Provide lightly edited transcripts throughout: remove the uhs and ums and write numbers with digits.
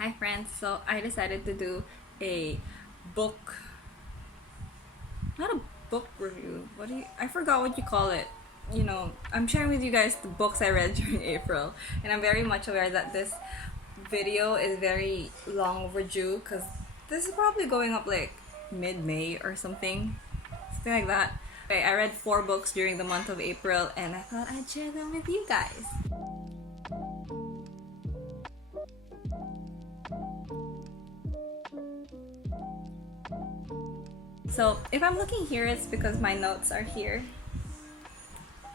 Hi friends, so I decided to do a book, not a book review, I forgot what you call it. I'm sharing with you guys the books I read during April, and I'm very much aware that this video is very long overdue because this is probably going up like mid-May or something like that. Okay, I read 4 books during the month of April and I thought I'd share them with you guys. So if I'm looking here, it's because my notes are here.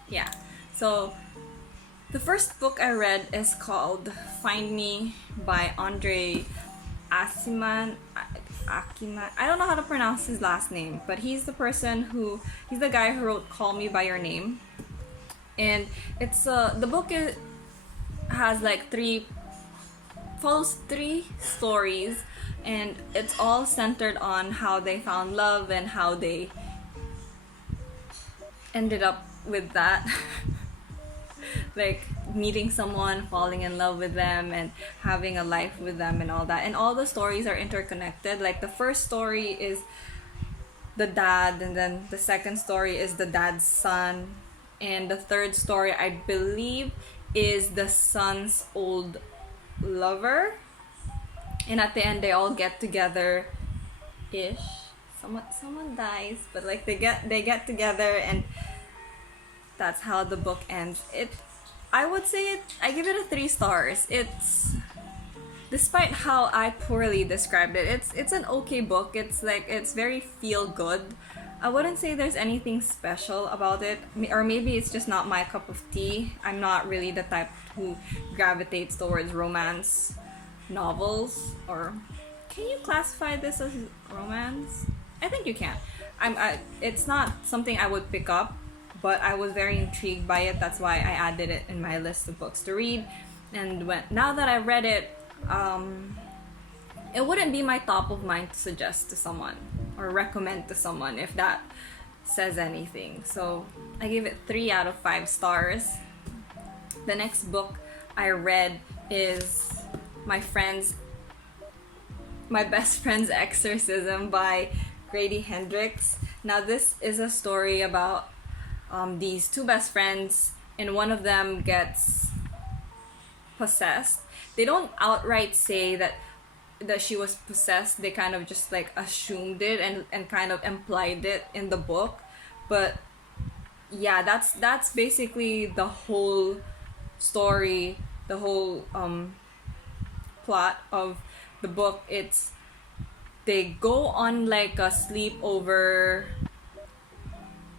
Yeah. So the first book I read is called Find Me by André Aciman. Aciman. I don't know how to pronounce his last name, but he's the guy who wrote Call Me by Your Name. And it's the book has like follows 3 stories, and it's all centered on how they found love and how they ended up with that. Like meeting someone, falling in love with them, and having a life with them and all that. And all the stories are interconnected. Like the first story is the dad, and then the second story is the dad's son, and the third story I believe is the son's old lover. And at the end they all get together ish. Someone dies, but like they get together, and that's how the book ends. I would say I give it a 3 stars. It's, despite how I poorly described it, it's an okay book. It's very feel good. I wouldn't say there's anything special about it, or maybe it's just not my cup of tea. I'm not really the type who gravitates towards romance novels. Or can you classify this as romance? I think you can. It's not something I would pick up, but I was very intrigued by it. That's why I added it in my list of books to read. And now that I read it, it wouldn't be my top of mind to suggest to someone or recommend to someone, if that says anything. So I give it 3 out of 5 stars. The next book I read is my best friend's Exorcism by Grady Hendrix. Now this is a story about these 2 best friends, and one of them gets possessed. They don't outright say that she was possessed. They kind of just like assumed it and kind of implied it in the book. But yeah, that's basically the whole story, the whole plot of the book. It's they go on like a sleepover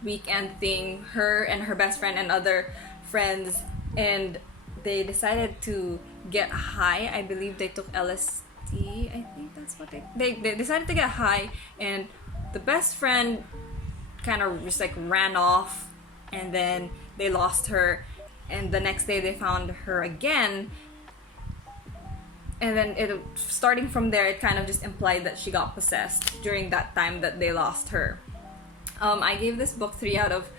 weekend thing, her and her best friend and other friends, and they decided to get high. I believe they took LSD. I think that's what they decided to get high, and the best friend kind of just like ran off, and then they lost her, and the next day they found her again. And then starting from there, it kind of just implied that she got possessed during that time that they lost her. I gave this book 3 out of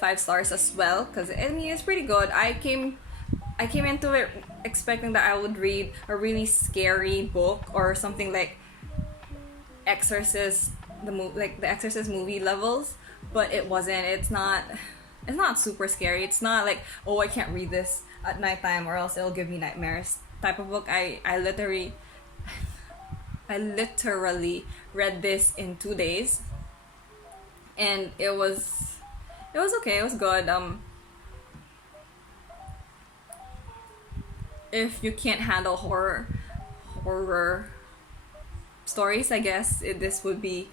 5 stars as well, because I mean it's pretty good. I came into it expecting that I would read a really scary book or something like Exorcist, the Exorcist movie levels, but it wasn't. It's not super scary. It's not like, oh, I can't read this at nighttime or else it'll give me nightmares type of book. I literally read this in 2 days, and it was okay. It was good. If you can't handle horror stories, I guess this would be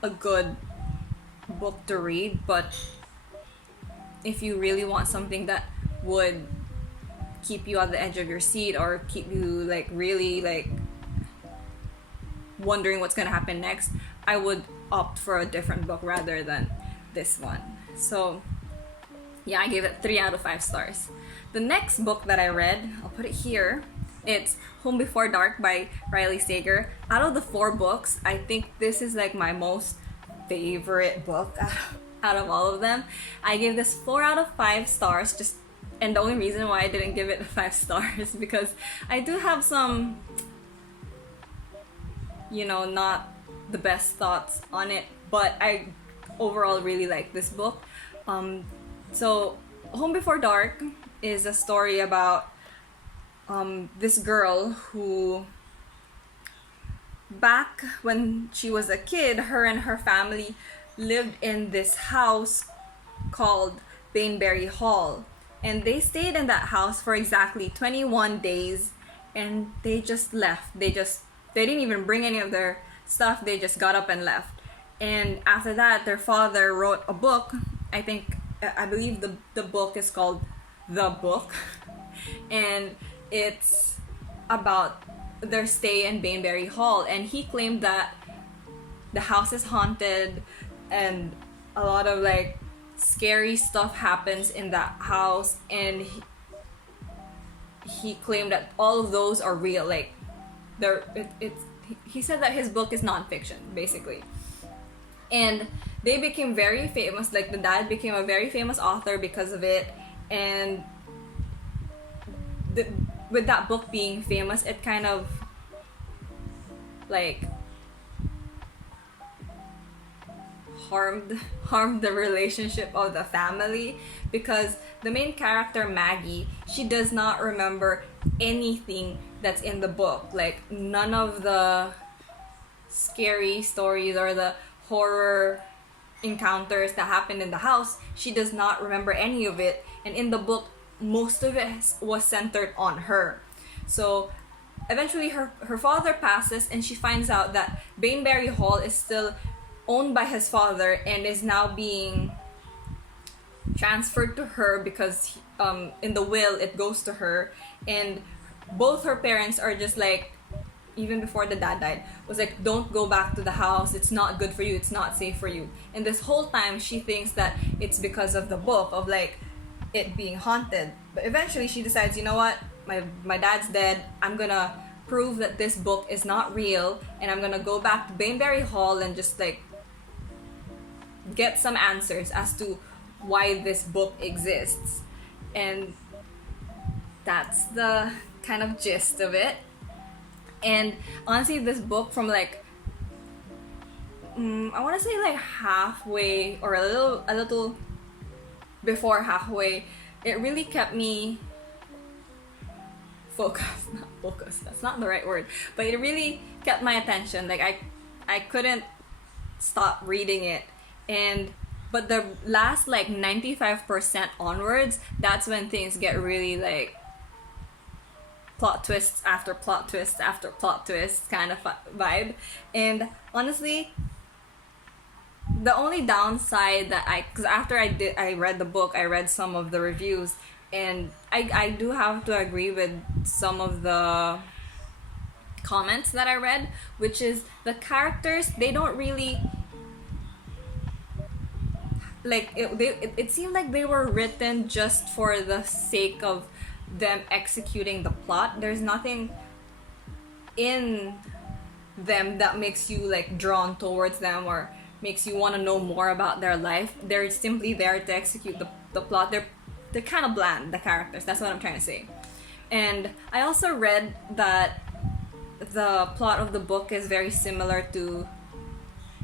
a good book to read. But if you really want something that would keep you on the edge of your seat or keep you like really like wondering what's gonna happen next, I would opt for a different book rather than this one. So yeah, I gave it 3 out of 5 stars. The next book that I read, I'll put it here. It's Home Before Dark by Riley Sager. Out of the 4 books, I think this is like my most favorite book out of all of them. I gave this 4 out of 5 stars. And the only reason why I didn't give it 5 stars because I do have some not the best thoughts on it, but I overall really like this book. So Home Before Dark is a story about this girl who, back when she was a kid, her and her family lived in this house called Bainbury Hall, and they stayed in that house for exactly 21 days, and they just left. They didn't even bring any of their stuff. They just got up and left. And after that, their father wrote a book. I believe the book is called The Book, and it's about their stay in Bainbury Hall. And he claimed that the house is haunted, and a lot of like scary stuff happens in that house, and he claimed that all of those are real. Like, he said that his book is nonfiction, basically. And they became very famous. Like, the dad became a very famous author because of it. And with that book being famous, it kind of like harmed the relationship of the family, because the main character, Maggie, she does not remember anything that's in the book. Like, none of the scary stories or the horror encounters that happened in the house, she does not remember any of it. And in the book, most of it was centered on her. So eventually her father passes, and she finds out that Bainbury Hall is still owned by his father and is now being transferred to her, because in the will it goes to her. And both her parents are just like, even before the dad died, was like, don't go back to the house, it's not good for you, it's not safe for you. And this whole time she thinks that it's because of the book, of like it being haunted. But eventually she decides, you know what, my dad's dead, I'm gonna prove that this book is not real, and I'm gonna go back to Bainbury Hall and just like get some answers as to why this book exists. And that's the kind of gist of it. And honestly, this book, from like I want to say like halfway or a little before halfway, it really kept me focused, that's not the right word, but it really kept my attention. Like, I couldn't stop reading it. But the last like 95% onwards, that's when things get really like plot twists after plot twists after plot twists kind of vibe. And honestly, the only downside that because after I read the book, I read some of the reviews, and I do have to agree with some of the comments that I read, which is the characters, they don't really like it seemed like they were written just for the sake of them executing the plot. There's nothing in them that makes you like drawn towards them or makes you want to know more about their life. They're simply there to execute the plot. They're kind of bland, the characters. That's what I'm trying to say. And I also read that the plot of the book is very similar to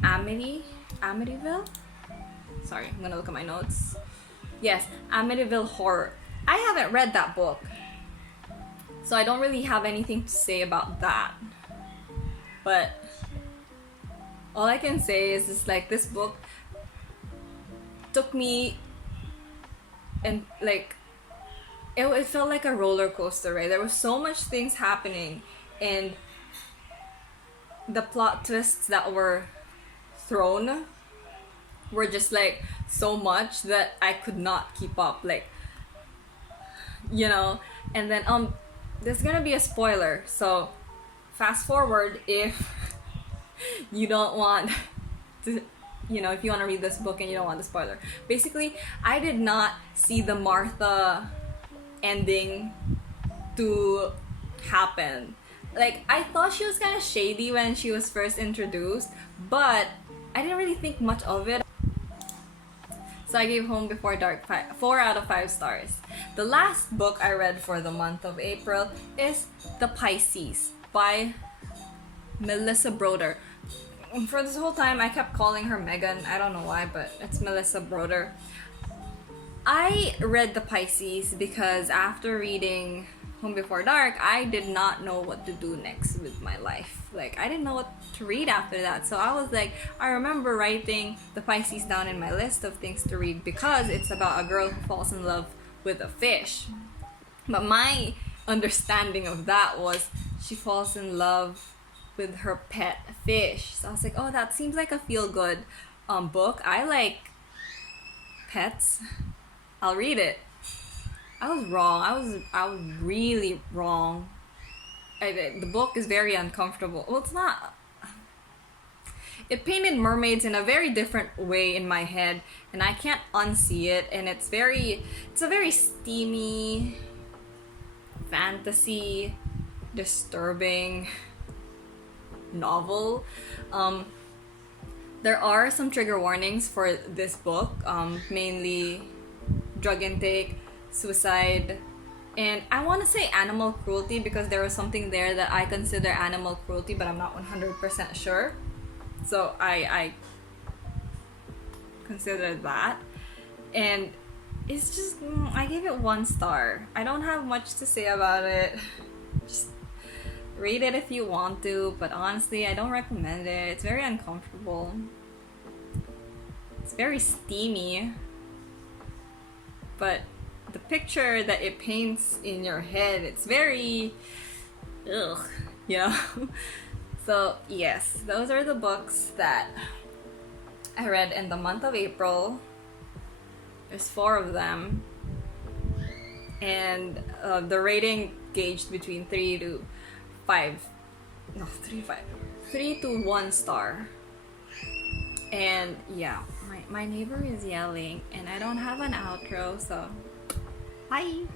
Amityville? Sorry, I'm gonna look at my notes. Yes, Amityville Horror. I haven't read that book, so I don't really have anything to say about that. But all I can say is just like, this book took me, and like it felt like a roller coaster, right? There was so much things happening, and the plot twists that were thrown were just like so much that I could not keep up, like, you know. And then there's gonna be a spoiler, so fast forward if you don't want to, you know, if you want to read this book and you don't want the spoiler. Basically, I did not see the Martha ending to happen. Like, I thought she was kind of shady when she was first introduced, but I didn't really think much of it. So I gave Home Before Dark 4 out of 5 stars. The last book I read for the month of April is The Pisces by Melissa Broder. For this whole time, I kept calling her Megan. I don't know why, but it's Melissa Broder. I read the Pisces because after reading Home Before Dark, I did not know what to do next with my life. Like, I didn't know what to read after that. So I was like, I remember writing the Pisces down in my list of things to read because it's about a girl who falls in love with a fish. But my understanding of that was she falls in love with her pet fish. So I was like, oh, that seems like a feel-good book. I like pets. I'll read it. I was wrong. I was really wrong. The book is very uncomfortable. Well, it's not. It painted mermaids in a very different way in my head, and I can't unsee it. And it's a very steamy, fantasy, disturbing novel. There are some trigger warnings for this book, mainly drug intake, suicide, and I want to say animal cruelty because there was something there that I consider animal cruelty, but I'm not 100% sure. So I consider that. And it's just, I gave it 1 star. I don't have much to say about it. Just read it if you want to, but honestly, I don't recommend it. It's very uncomfortable. It's very steamy. But the picture that it paints in your head, it's very ugh, you know. So yes, those are the books that I read in the month of April. There's 4 of them, and the rating gauged between 3 to 1 star. And yeah, my neighbor is yelling and I don't have an outro, so bye.